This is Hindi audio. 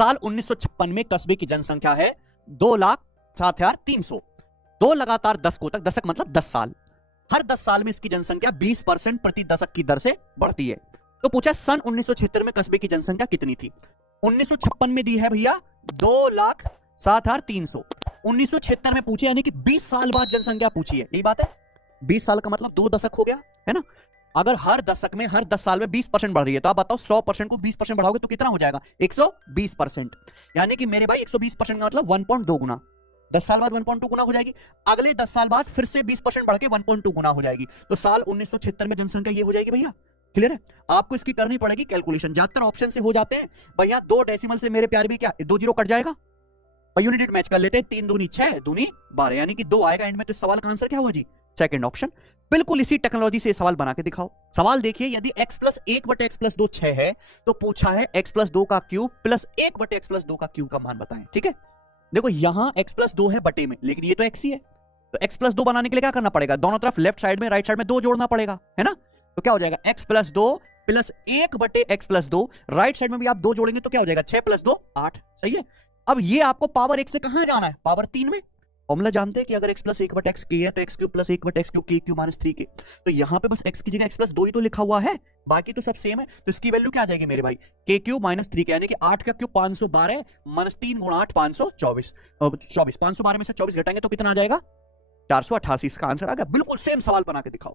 साल 1956 में कस्बे की जनसंख्या है 2,07,300। दो लगातार दशकों तक, दशक मतलब 10 साल, हर 10 साल में इसकी जनसंख्या 20% प्रति दशक की दर से बढ़ती है। तो पूछा सन 1976 में कस्बे की जनसंख्या कितनी थी। 1956 में दी है भैया 2,07,300। 1976 में पूछे, यानी कि 20 साल बाद जनसंख्या पूछी है। यही बात है, 20 साल का मतलब 2 दशक हो गया है ना। अगर हर दशक में, हर 10 साल में 20% बढ़ रही है, तो आप बताओ 100% को 20% बढ़ाओगे तो कितना हो जाएगा, 120%। यानी कि मेरे भाई 120% का मतलब 1.2 गुना। 10 साल बाद 1.2 गुना हो जाएगी, अगले 10 साल बाद फिर से 20% बढ़ के 1.2 गुना हो जाएगी। तो साल 1976 में जनसंख्या ये हो जाएगी भैया। क्लियर है, आपको इसकी करनी पड़ेगी कैलकुलेशन। ज्यादातर ऑप्शन से हो जाते हैं भैया, 2 डेसिमल से मेरे प्यार भी क्या 2 जीरो कट जाएगा, यूनिट मैच कर लेते हैं। 3 दूनी 6, दूनी 12, यानी कि 2 आएगा एंड में। तो इस सवाल का आंसर क्या होगा जी, सेकंड ऑप्शन। बिल्कुल इसी टेक्नोलॉजी से सवाल बना के दिखाओ। सवाल देखिए, यदि x प्लस 1 बटे x प्लस 2 6 है, तो पूछा है x प्लस 2 का क्यूब प्लस 1 बटे x प्लस 2 का क्यूब का मान बताएं। ठीक है, देखो यहां x प्लस 2 है बटे में, लेकिन ये तो x ही है। तो x प्लस 2 बनाने के लिए क्या करना पड़ेगा, दोनों तरफ लेफ्ट साइड में राइट साइड में 2 जोड़ना पड़ेगा, है ना। तो क्या हो जाएगा, x प्लस 2 प्लस 1 बटे x प्लस 2, राइट साइड में भी आप 2 जोड़ेंगे तो क्या हो जाएगा, 6 प्लस 2 8। सही है। अब ये आपको पावर 1 से कहां जाना है, पावर 3 में। फॉर्मूला जानते हैं कि अगर x प्लस 1 बटे x के है तो x क्यूब प्लस 1 बटे x cube k cube minus 3 के। तो यहां पे बस x की जगह x प्लस 2 ही तो लिखा हुआ है, बाकी तो सब सेम है। तो इसकी वैल्यू क्या आ जाएगी मेरे भाई, k क्यूब माइनस 3 के, यानी कि 8 का क्यूब 512 माइनस 3 गुणा 8 524। 512 में से 24 घटाएंगे तो कितना आ जाएगा, 488। इसका आंसर आ गया। बिल्कुल सेम सवाल बना के दिखाओ।